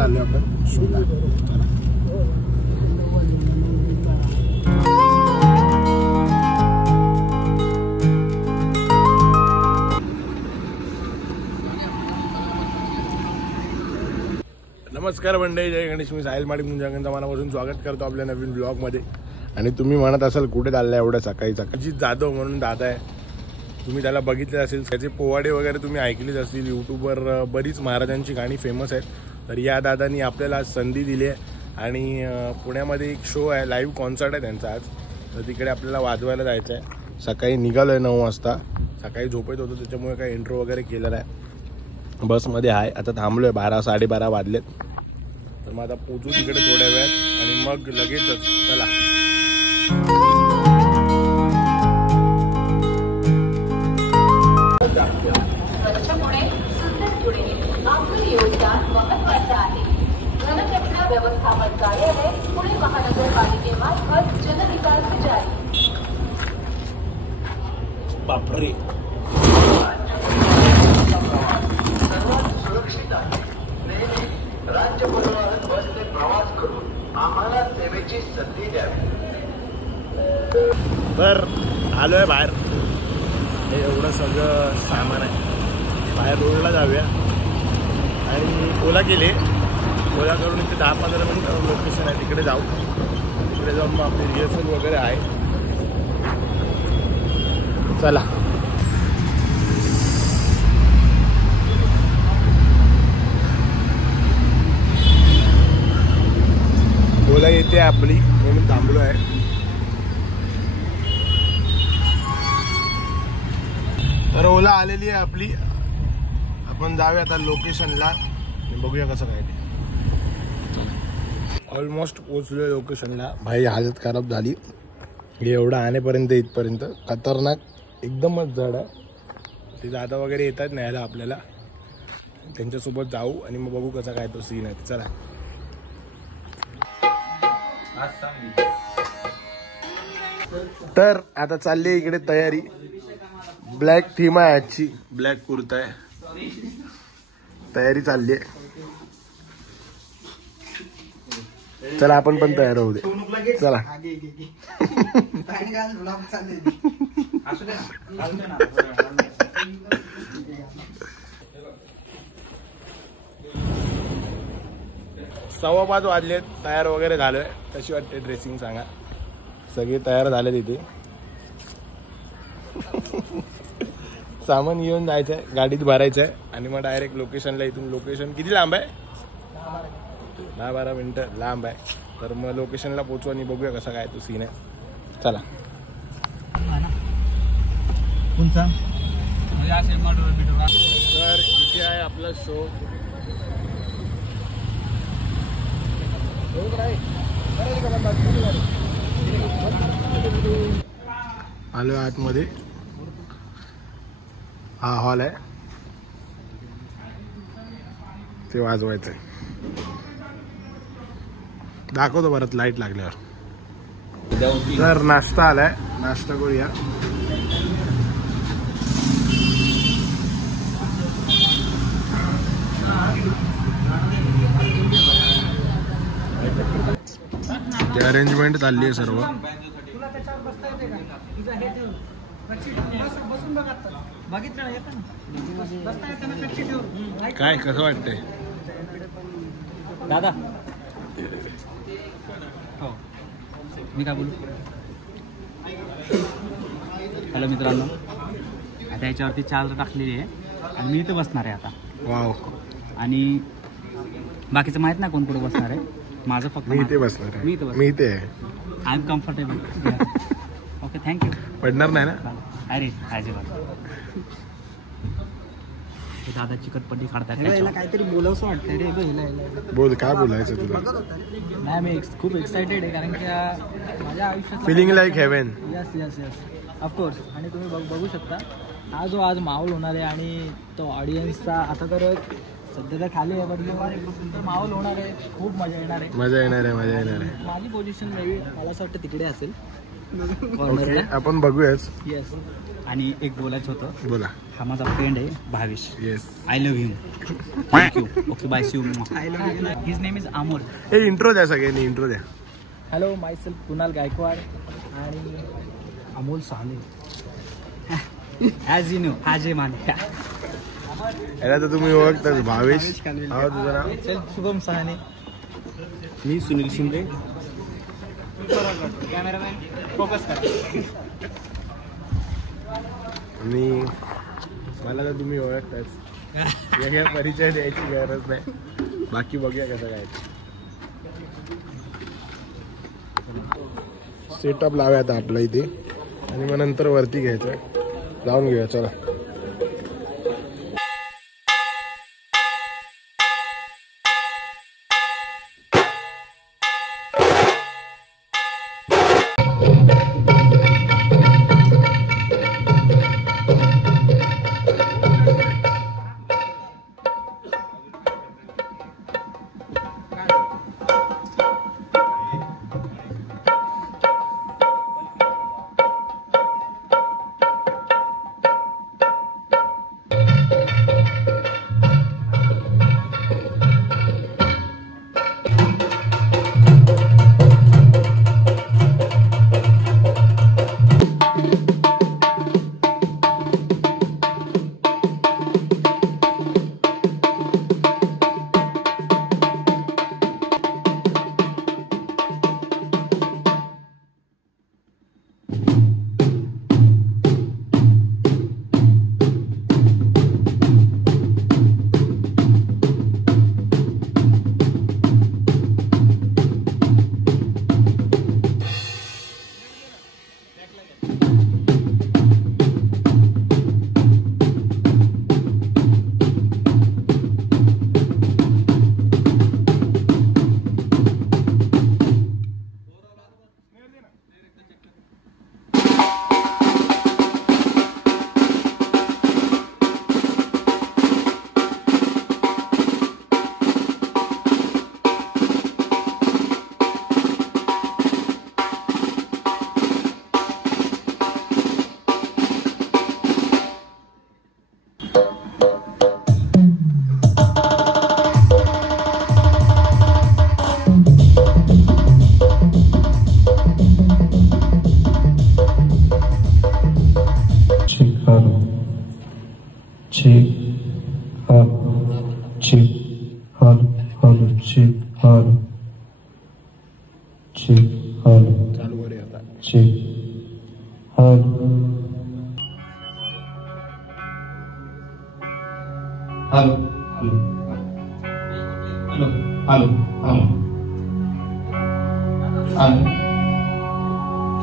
आलो आपण शोला. नमस्कार मंडळी, जय गणेश. मी साहिल माडिक मुंजांचा मनापासून स्वागत करतो आपल्या नवीन ब्लॉगमध्ये. आणि तुम्ही म्हणत असाल कुठे चाललाय एवढ्या सकाळी सकाळी. अजित जाधव म्हणून दादा आहे, तुम्ही त्याला बघितले असेल. त्याचे पोवाडे वगैरे तुम्ही ऐकलेच असतील. यूट्यूबवर बरीच महाराजांची गाणी फेमस आहेत. तर या दादांनी आपल्याला आज संधी दिली आहे आणि पुण्यामध्ये एक शो आहे, लाईव्ह कॉन्सर्ट आहे त्यांचा आज. तर तिकडे आपल्याला वाजवायला जायचं आहे. सकाळी निघालो आहे 9 वाजता. सकाळी झोपेत होतो त्याच्यामुळे काही इंट्रो वगैरे केलेला आहे. बसमध्ये आहे, आता थांबलो आहे. 12 साडेबारा वाजलेत. तर मग आता पोचू तिकडे थोड्या वेळात आणि मग लगेचच चला. स्वच्छ पुणे, सुंदर पुणे, आपलं योगदान महत्त्वाचं आहे. घनकचरा व्यवस्थापन कार्यालय पुणे महानगरपालिकेमार्फत जनविकास जारी. बापरे, सुरक्षित आहे. नेहमी राज्य परिवहन बसने प्रवास करून आम्हाला सेवेची संधी द्यावी. तर आलोय बाहेर. हे एवढं सगळं सामान आहे. बाहेर रोडला जाऊया आणि ओला केले. ओला करून इथे 10-15 मिनिट लोकेशन आहे, तिकडे जाऊ. तिकडे जाऊन मग आपली रिहर्सल वगैरे आहे. चला. ओला येते आपली म्हणून थांबलो आहे. तर ओला आलेली आहे आपली. आपण जाऊया आता लोकेशनला आणि बघूया कसं काय ते. ऑलमोस्ट पोहोचलोय लोकेशनला. भाई हालत खराब झाली हे एवढं आणेपर्यंत. इथपर्यंत खतरनाक, एकदमच जड आहे. ते दादा वगैरे येतात न्यायला आपल्याला. त्यांच्यासोबत जाऊ आणि मग बघू कसा काय तो सीन आहे. चला. तर आता चालली इकडे तयारी. ब्लॅक थीम आहे आजची, ब्लॅक कुर्ता आहे. तयारी चालली आहे. चला आपण पण तयार होऊ दे. चला. सव्वा 5 वाजलेत. तयार वगैरे झालोय. कशी वाटते ड्रेसिंग सांगा. सगळे तयार झाले तिथे. सामान घेऊन जायचंय, गाडीत भरायचंय आणि मग डायरेक्ट लोकेशनला. इथून लोकेशन किती लांब आहे? 10-12 मिनिटं लांब आहे. तर मग लोकेशनला पोचू आणि बघूया कसा काय तो सीन आहे. चला. तर इथे आहे आपला शो. आलो आतमध्ये. हा हॉल आहे, ते वाजवायचंय. दाखवतो परत लाईट लागल्यावर. तर नाश्ता आलाय, नाश्ता करूया. अरेंजमेंट चालली आहे सर्व. काय कसं वाटतंय दादा? हो, मी काय बोलू? हॅलो मित्रांनो, आता याच्यावरती चादर टाकलेली आहे आणि मी इथं बसणार आहे आता. वाव. आणि बाकीचं माहित नाही कोण कुठं बसणार आहे. माझं फक्त मी इथे बसणार आहे. मी इथे आहे. I am comfortable. Okay, thank you. पडणार नाही ना? अरे अजिबात. दादा चिकटपट्टी काढतात. काहीतरी बोलावंसं वाटतं रे. बोल, काय बोलायचं तुला? नाही, मी खूप एक्सायटेड आहे कारण की माझ्या आयुष्यात feeling like heaven. Yes yes yes, of course. आणि तुम्ही बघू शकता हा जो आज माहोल होणार आहे आणि तो ऑडियन्सचा. आता तर सध्या तर खाली आहे, पण माहोल होणार आहे. खूप मजा येणार आहे. मजा येणार आहे, मजा येणार आहे. माझी पोझिशन मला असं वाटतं तिकडे असेल. ओके, आपण बघूयाच. येस. आणि एक बोलायचं होतं. बोला. हा माझा फ्रेंड आहे Bhavesh. Yes. I love you. Thank you. Okay bye. See you. I love you. His name is Amol. हे इंट्रो द्या सगळ्यांनी, इंट्रो द्या. Hello, myself Kunal Gaikwad आणि Amol Sane. As you know, Haje Mane. याला तर तुम्ही ओळखताच. भावेश. हा तुझं नाव? सेल्फ शुभम सहाने. मी सुनील शिंदे. कॅमेरामॅन फोकस करा. आणि मला तर तुम्ही ओळखताच. वेगळ्या परिचय द्यायची गरज नाही. बाकी बघूया कसं काय. सेटअप लावूया आता आपला इथे आणि मग नंतर वरती घ्यायचं. जाऊन घेऊया चला. चालू करे आता. Hello hello hello hello hello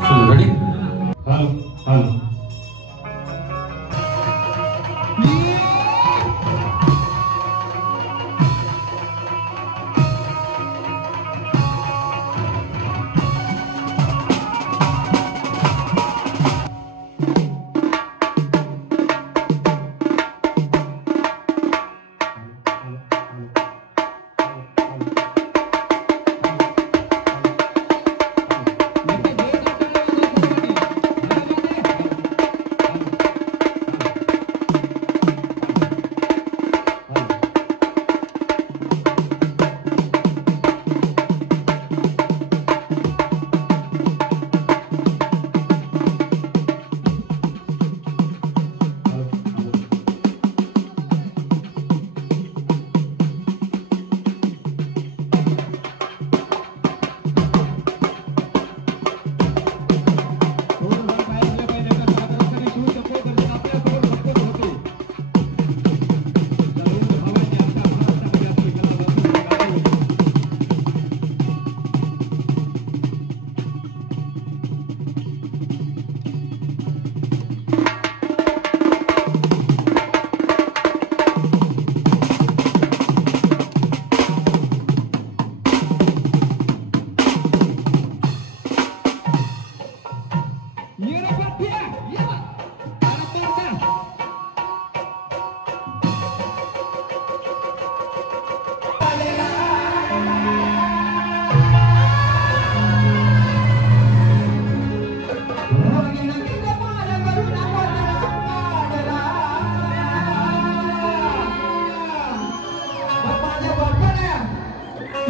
hello ready. Hello hello.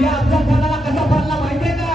या अपघाताला कसा पडला माहितीये का?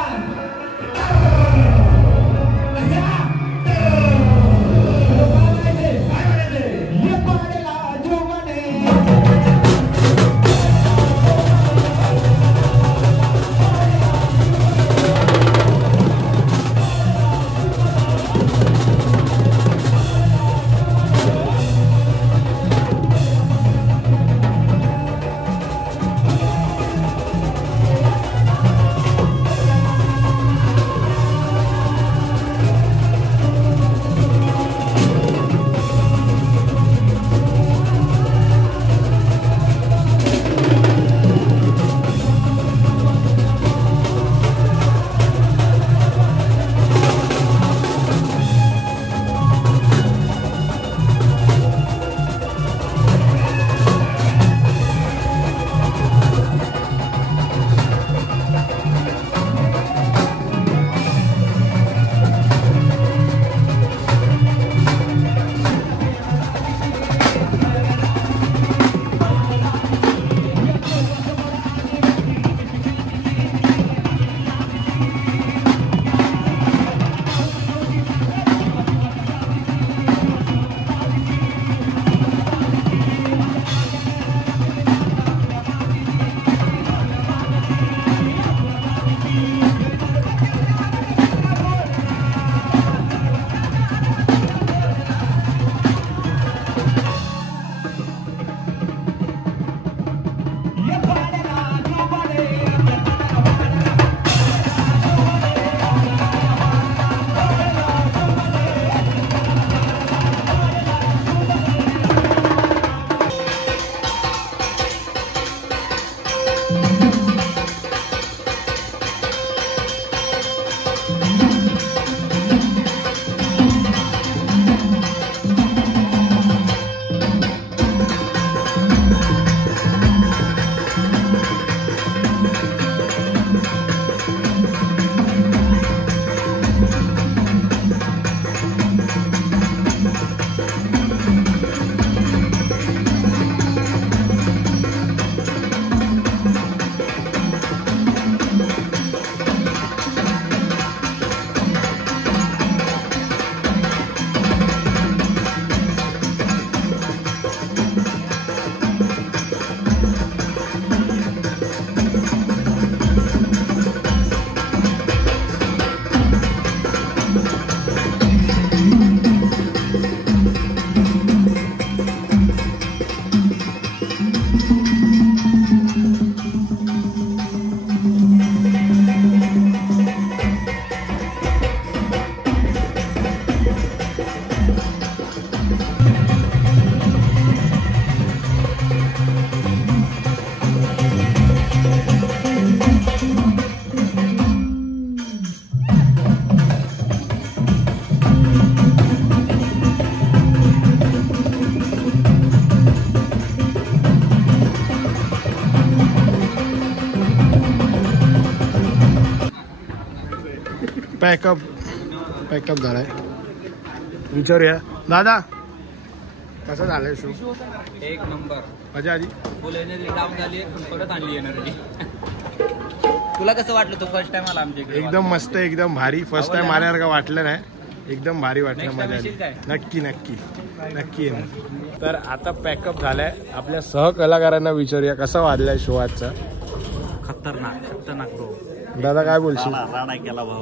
पॅकअप झालाय. विचारूया दादा कसं झालंय शो? एक नंबर. मजा आली. फुल एनर्जी डाऊन झाली पण परत आणली एनर्जी. तुला कसं वाटलं? तू फर्स्ट टाइम आला आमच्या इकडे. एकदम मस्त, एकदम भारी. फर्स्ट टाइम आल्यासारखं वाटलं नाही, एकदम भारी वाटलं. Next time मजा आली. येशील काय? नक्की नक्की नक्की येणार. तर आता पॅकअप झालाय. आपल्या सहकलाकारांना विचारूया कसा वाजलाय शो आजचा. खतरनाक खतरनाक ब्रो. दादा काय बोलशील?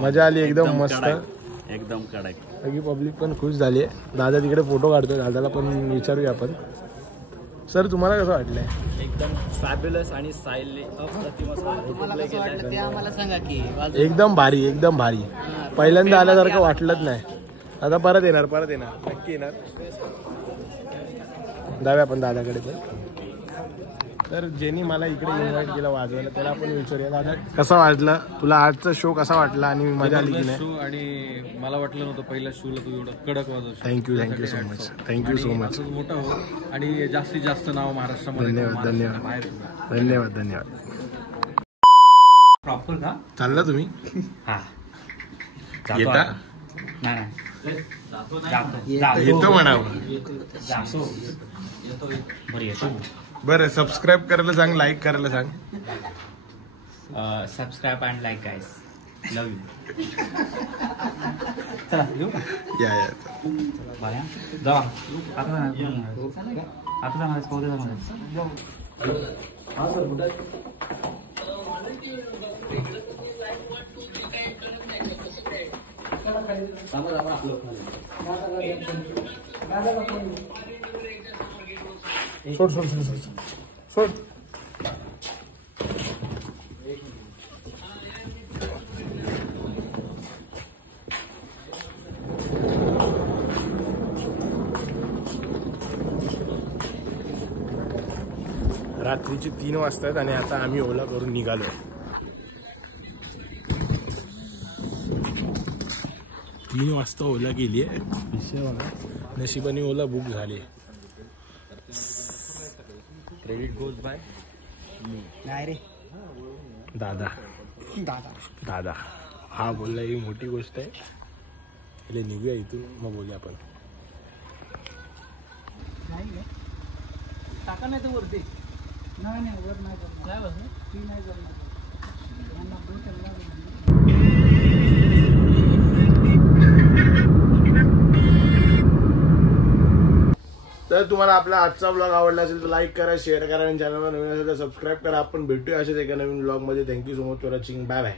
मजा आली एकदम मस्त, एकदम कडक. सगळी पब्लिक पण खुश झाली आहे. दादा तिकडे फोटो काढतोय, दादाला पण विचारूया आपण. सर तुम्हाला कसं वाटलंय? एकदम फॅब्युलस आणि आम्हाला सांगा की एकदम भारी, एकदम भारी. पहिल्यांदा आल्यासारखं वाटलंच नाही. आता परत येणार, परत येणार, नक्की येणार. जाऊया आपण दादाकडे पण. तर ज्यांनी मला इकडे इन्व्हाइट केलं वाजवायला त्याला आपण विचारूया. दादा कसा वाजला तुला आजचा शो? कसा वाटला आणि मजा आली की नाही? आणि मला वाटलं नव्हतं पहिल्या शोला तू एवढं कडक वाजवशील. Thank you so much. Thank you so much. मोठा हो आणि जास्तीत जास्त नाव महाराष्ट्रामध्ये. धन्यवाद धन्यवाद धन्यवाद धन्यवाद. प्रॉपर का चालला तुम्ही? हा येता? नाही येतो म्हणावं. बरं येतो. बरं सबस्क्राईब करायला सांग, लाईक करायला सांग. Subscribe and like guys. Love you. चला येऊ का? या बाया जाऊ आता जाणार पाहू दे हा सर कुठं सोड सोड सोड सोड सोड. रात्रीचे 3 वाजतात आणि आता आम्ही ओला करून निघालो. 3 वाजता ओला गेली आहे. नशिबाने ओला बुक झाली. क्रेडिट गोज बाय नाही रे दादा दादा दादा हा बोलला ही मोठी गोष्ट आहे. पहिले निघूया इथून मग बोलूया आपण. नाही टाका नाही तर वरती नाही नाही वर नाही करणार काय बस ती नाही करणार. तर तुम्हाला आपला आजचा ब्लॉग आवडला असेल तर लाईक करा, शेअर करा आणि चॅनलवर नवीन असेल तर सबस्क्राईब करा. आपण भेटूया अशाच एका नवीन ब्लॉग मध्ये. Thank you so much for watching. Bye bye.